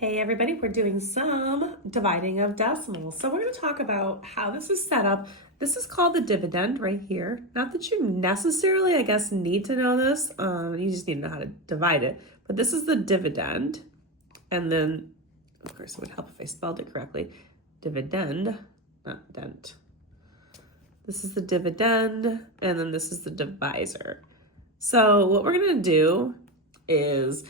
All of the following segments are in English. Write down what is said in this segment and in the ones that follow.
Hey everybody, we're doing some dividing of decimals. So we're going to talk about how this is set up. This is called the dividend right here. Not that you necessarily, I guess, need to know this. You just need to know how to divide it. But this is the dividend. And then, of course, it would help if I spelled it correctly. Dividend, not dent. This is the dividend, and then this is the divisor. So what we're going to do is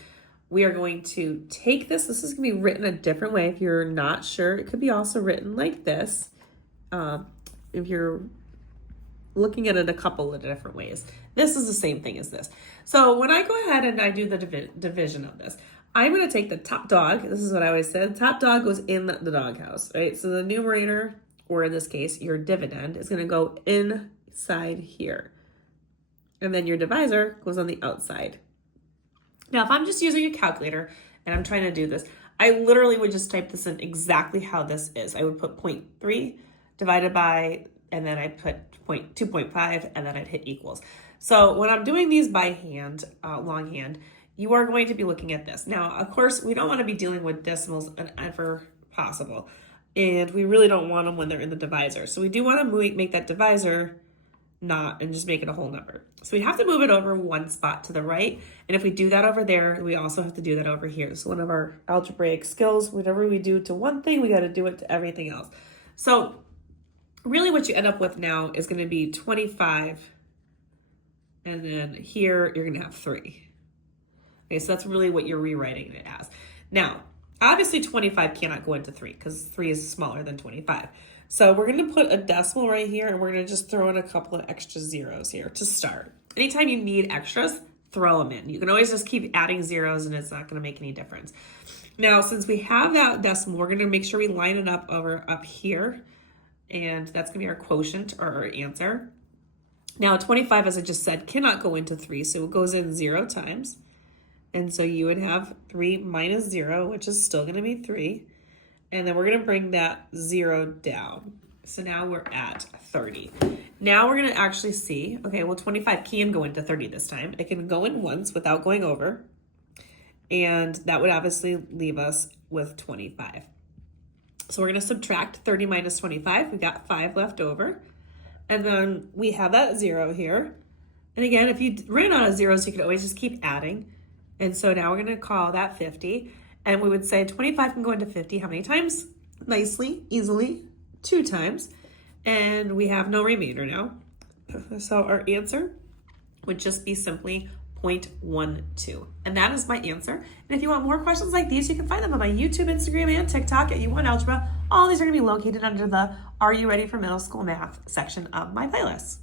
we are going to take this. This is going to be written a different way. If you're not sure, it could be also written like this. If you're looking at it a couple of different ways. This is the same thing as this. So when I go ahead and I do the division of this, I'm going to take the top dog. This is what I always said. Top dog goes in the doghouse, right? So the numerator, or in this case, your dividend, is going to go inside here. And then your divisor goes on the outside. Now, if I'm just using a calculator and I'm trying to do this, I literally would just type this in exactly how this is. I would put 0.3 divided by, and then I'd put 2.5, and then I'd hit equals. So when I'm doing these by hand, longhand, you are going to be looking at this. Now, of course, we don't want to be dealing with decimals whenever possible. And we really don't want them when they're in the divisor. So we do want to make that divisor not and just make it a whole number. So we have to move it over one spot to the right. And if we do that over there, we also have to do that over here. So one of our algebraic skills, whatever we do to one thing, we got to do it to everything else. So really what you end up with now is going to be 25. And then here you're going to have 3. Okay, so that's really what you're rewriting it as. Now, obviously 25 cannot go into 3 because 3 is smaller than 25. So we're going to put a decimal right here, and we're going to just throw in a couple of extra zeros here to start. Anytime you need extras, throw them in. You can always just keep adding zeros, and it's not going to make any difference. Now, since we have that decimal, we're going to make sure we line it up over up here, and that's going to be our quotient or our answer. Now, 25, as I just said, cannot go into 3, so it goes in 0 times. And so you would have 3 minus 0, which is still going to be 3. And then we're going to bring that 0 down. So now we're at 30. Now we're going to actually see, okay, well, 25 can go into 30 this time. It can go in once without going over. And that would obviously leave us with 25. So we're going to subtract 30 minus 25. We got 5 left over. And then we have that 0 here. And again, if you ran out of zeros, you could always just keep adding. And so now we're going to call that 50. And we would say 25 can go into 50 how many times? Nicely, easily, 2 times. And we have no remainder now. So our answer would just be simply 0.12. And that is my answer. And if you want more questions like these, you can find them on my YouTube, Instagram, and TikTok at YouWantAlgebra. All these are going to be located under the Are You Ready for Middle School Math section of my playlist.